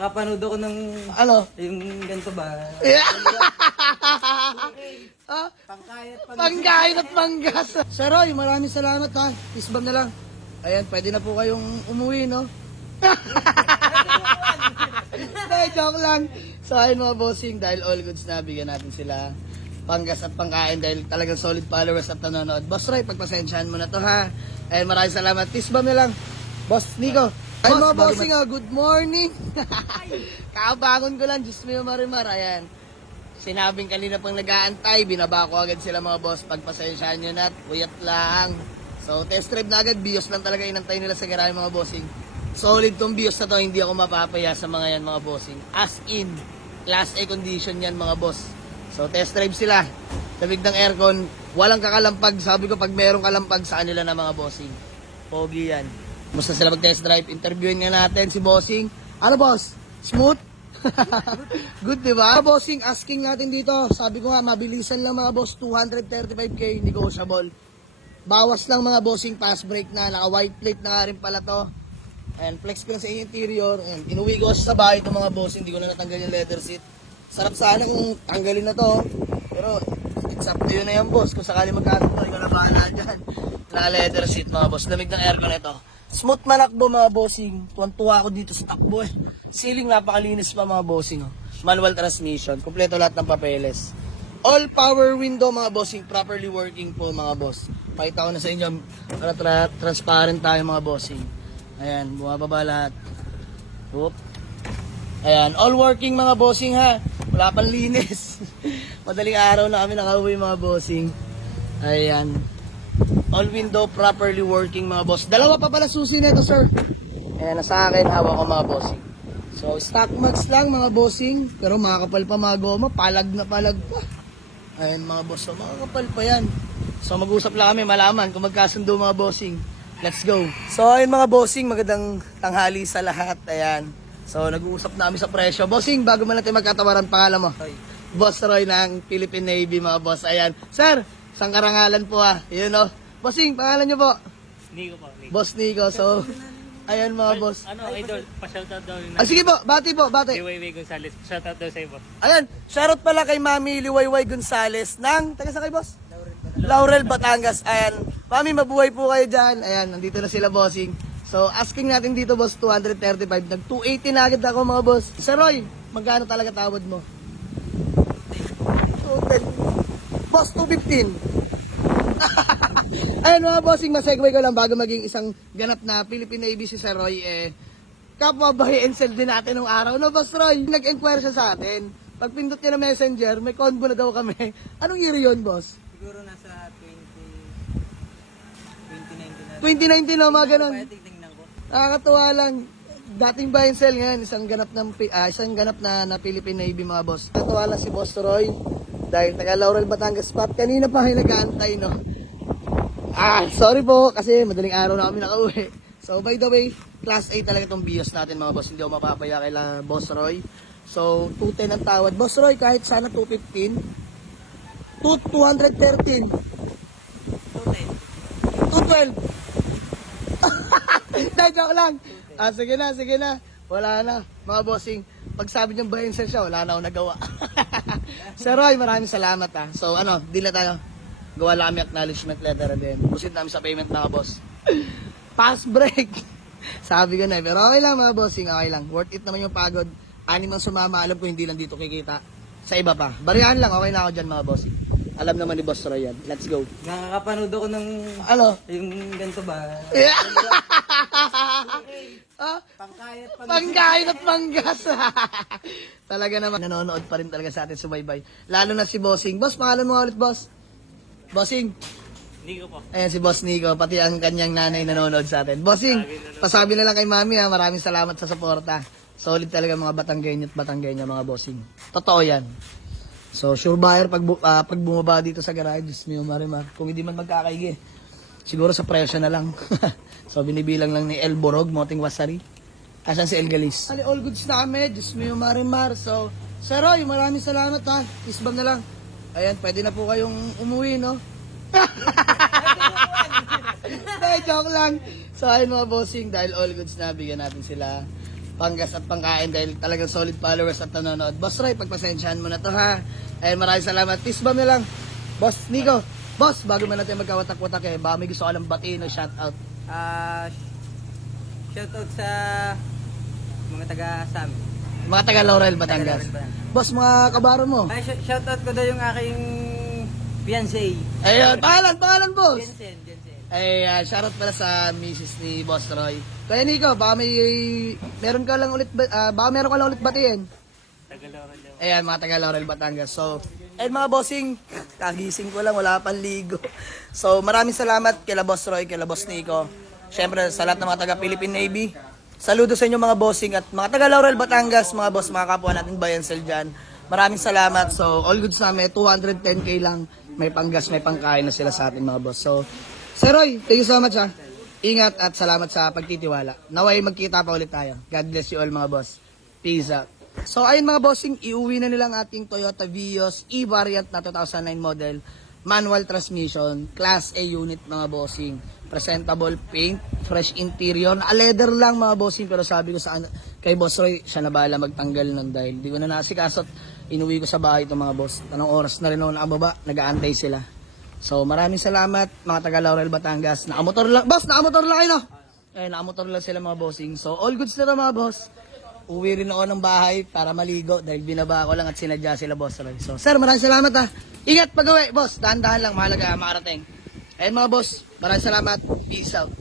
Nakakapanood ako ng Ano? yung ganito ba? Yeah. Ah, Pangkayat pangkain at panggas. Sir Roy, maraming salamat ha. Isbang na lang. Ayan, pwede na po kayong umuwi, no? Hindi, joke lang. So ayun mga bossing, dahil all goods na, bigyan natin sila panggas at pangkain dahil talagang solid followers at nanonood. Boss Roy, pagpasensyahan mo na to ha. Ayan, maraming salamat. Isbang na lang. Boss Nico. Ay mga bossing ha, good morning. Kakabangon ko lang, Diyos mo marimar. Ayan. Sinabing kanina pang nag-aantay, binaba ko agad sila mga boss. Pagpasensyahan nyo na, puyat lang. So, test drive na agad, BIOS lang talaga inantay nila sa garahe mga bossing. Solid tong BIOS na to, hindi ako mapapaya sa mga yan mga bossing. As in, class A condition yan mga boss. So, test drive sila. Lamig ng aircon, walang kakalampag. Sabi ko, pag merong kalampag sa kanila na mga bossing. Pogi yan. Musta sila mag-test drive? Interviewin nga natin si bossing. Ano boss? Smooth? Good, di ba? Bossing, asking natin dito. Sabi ko nga, mabilisan lang mga boss, 235k, negotiable. Bawas lang mga bossing, pass brake na, naka white plate na rin pala to. Ayan, flex ko na sa interior. Ayan, inuwi ko sa bahay itong mga bossing, hindi ko na natanggal yung leather seat. Sarap sana kung tanggalin na to. Pero, it's up to you na yan boss. Kung sakali magkano to, ikaw na bahala dyan. Na leather seat mga boss, lamig ng aircon ito. Smooth manakbo mga bossing. Tuwan-tuwa ako dito sa takbo eh. Ceiling napakalinis pa mga bossing. Oh. Manual transmission. Kompleto lahat ng papeles. All power window mga bossing. Properly working po mga boss. Pakita ko na sa inyo para transparent tayo mga bossing. Ayan. Bumababa lahat. Oop. Ayan. All working mga bossing ha. Wala pang linis. Madaling araw na kami nakauwi mga bossing. Ayan. All window properly working mga boss. Dalawa pa pala susi nito sir. Ayan, nasa akin, hawak ko mga bossing. So, stock max lang mga bossing. Pero makakapal pa mga goma. Palag na palag pa. Ayan mga boss. So, makakapal pa yan. So, mag-usap lang kami malaman kung magkasundo mga bossing. Let's go. So, ayun mga bossing. Magandang tanghali sa lahat. Ayan. So, nag-uusap na kami sa presyo. Bossing, bago man natin magkatawaran, pangalan mo. Roy. Boss Roy ng Philippine Navy mga boss. Ayan. Sir, isang karangalan po ha. Yun o. Bossing, pangalan nyo po? Nico po, Nico. Boss Nico. So, ayan mga boss. Ano, idol, pa-shoutout daw yung Sige po, bati po, bati. Liwayway Gonzales. Shoutout daw sa iyo, boss. Ayan, shoutout pala kay Mami Liwayway Gonzales ng, taga sa kay boss? Laurel, Batangas. Ayan, Mami, mabuhay po kayo dyan. Ayan, nandito na sila bossing. So, asking natin dito boss, 235. Nag-280 na agad ako mga boss. Sir Roy, magkano talaga tawad mo? 210. Boss, 215. Ayun mga bossing, masegue ko lang bago maging isang ganap na Philippine Navy si Sir Roy, kapwa buy and sell din natin nung araw. No, Boss Roy, nag-enquire siya sa atin. Pag pindot niya na messenger, may convo na daw kami. Anong year yun, boss? Siguro nasa 2019 2019 na. no, mga ganun. Kaya tingnan ko. Nakakatuwa lang. Dating buy and sell ngayon, isang ganap na Philippine Navy mga boss. Nakakatuwa lang si Boss Roy dahil taga Laurel, Batangas pa. Kanina pa kayo nag-aantay, no? Sorry po kasi madaling araw na kami nakauwi. So by the way, class A talaga itong BIOS natin mga boss. Hindi ako mapapaya kay Boss Roy. So 210 ang tawad. Boss Roy, kahit sana 215, 213, 212. Dahil joke lang. Sige na. Wala na. Mga bossing, pag sabi niyang buy and sell siya, wala na ako nagawa. Sir Roy, maraming salamat ha. So deal na tayo. Gawa lang kami acknowledgement letter din. Pusit namin sa payment mga boss. Pass break. Sabi ko na pero okay lang mga bossing, okay lang. Worth it naman yung pagod. Anim ang sumama, alam ko hindi lang dito kikita. Sa iba pa. Barihan lang, okay na ako dyan mga bossing. Alam naman ni Boss Roy yan. Let's go. Nakakapanood ako ng Ano? yung ganito ba? Pangkain at panggas. Talaga naman. Nanonood pa rin talaga sa atin subaybay. Lalo na si Bossing. Boss, pangalan mo ulit, boss? Bossing. Nico po. Ayan si Boss Nico, pati ang kanyang nanay nanonood sa atin. Bossing, pasabi na lang kay Mami ha, maraming salamat sa suporta. Solid talaga mga Batanggenyo at Batanggenya mga bossing. Totoo yan. So, sure buyer pag bumaba dito sa garage, Diyos mio marimar. Kung hindi man magkakaigi, siguro sa presyo na lang. So, binibilang lang ni El Borog, Moting Wasari. Asan si El Galis? All goods na kami, Diyos mio marimar. So, Sir Roy, maraming salamat ha. Isbang na lang. Ayan, pwede na po kayong umuwi, no? Hindi, joke lang. So, ayun mga bossing, dahil all goods na, bigyan natin sila panggas at pangkain dahil talagang solid followers at nanonood. Boss Roy, pagpasensyahan mo na to ha. And maraming salamat. Peace bomb na lang. Boss Nico. Boss, bago man natin magkawatak-watak baka may gusto ka lang batiin o shoutout. Shoutout sa mga taga-Sam. Mga taga Laurel, Batangas. Taga Laurel, Batangas. Boss, mga kabaro mo. Ay, shoutout ko daw yung aking fiancé. Ayun, pangalan boss. Jensen. Ay, shoutout pala sa misis ni Boss Roy. Kaya Nico, baka meron ka lang ulit batiin. Tagalawin daw. Ayan, mga taga Laurel, Batangas. So, ayun mga bossing, kagising ko lang, wala pang ligo. So, maraming salamat kila Boss Roy, kila Boss Nico. Siyempre, sa lahat ng mga taga Philippine Navy. Saludo sa inyo mga bossing at mga taga Laurel, Batangas, mga boss, mga kapwa natin bayansel dyan. Maraming salamat. So, all goods namin, 210k lang. May panggas, may pangkain na sila sa ating mga boss. So, Sir Roy, thank you so much ha. Ingat at salamat sa pagtitiwala. Naway magkita pa ulit tayo. God bless you all mga boss. Peace out. So ayun mga bossing, iuwi na nilang ating Toyota Vios E-Variant na 2009 model. Manual transmission, Class A unit mga bossing. Presentable paint, fresh interior. Leather lang mga bossing, pero sabi ko sa kay Boss Roy, siya na bahala magtanggal nun dahil di ko na nasikaso. Inuwi ko sa bahay itong mga boss. Anong oras na rin ako nakababa, nag-aantay sila. So maraming salamat mga taga Laurel, Batangas. Nakamotor lang, boss, nakamotor lang kayo no? Nakamotor lang sila mga bossing. So all goods na to mga boss. Uwi rin ako ng bahay para maligo dahil binaba ko lang at sinadya sila Boss Roy. So sir, maraming salamat ha. Ingat pag-uwi, boss. Dahan-dahan lang, mahalaga makarating. Ayun mga boss, maraming salamat. Peace out.